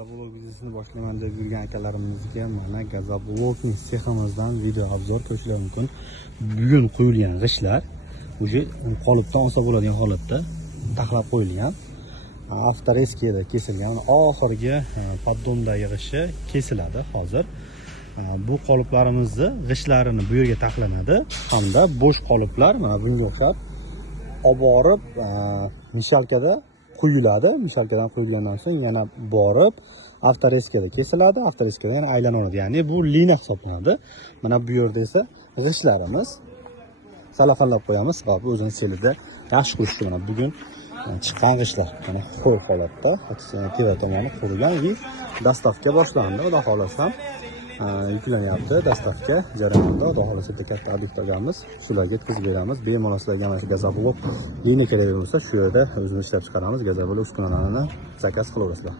Gazoblok biznesini boshlayman deb yurgan akalarimizga mana gazoblokning seximizdan video obzor ko'rishingiz mumkin. Bugun quyilgan g'ishtlar уже qolipdan olsa bo'ladigan holatda taxlab qo'yilgan. Avtoreskeda kesilgan. Oxirgi poddondagi g'ishti kesiladi hozir. Bu qoliplarimizni g'ishtlarini bu yerga taxlanadi hamda bo'sh qoliplar mana bunga o'xshab olib borib mishalkada quyiladi. Mishalkadan quyilgandan so'ng yana borib avtoreskada kesiladi. Avtoreskada yana aylanadi. Ya'ni bu lina hisoblanadi. Mana bu yerda esa g'ishtlarimiz salafanlab qo'yamiz. Sababi o'zining selida yaxshi qo'shdi. Mana bugun chiqqan g'ishtlar mana qo'y holatda, teva tomoni qurigan va dastavka boshlandi. Xudo xolasa yuklanyapti. Dastavka jarayonida. Xudo xolasa katta obyekt olganmiz. Shularga yetkazib beramiz. Bemalol sizlarga mana shu gazoblok lina kerak bo'lsa, shu yerda o'zimiz ishlab chiqaramiz. Gazoblok uskunalarini zakaz qilaverasizlar.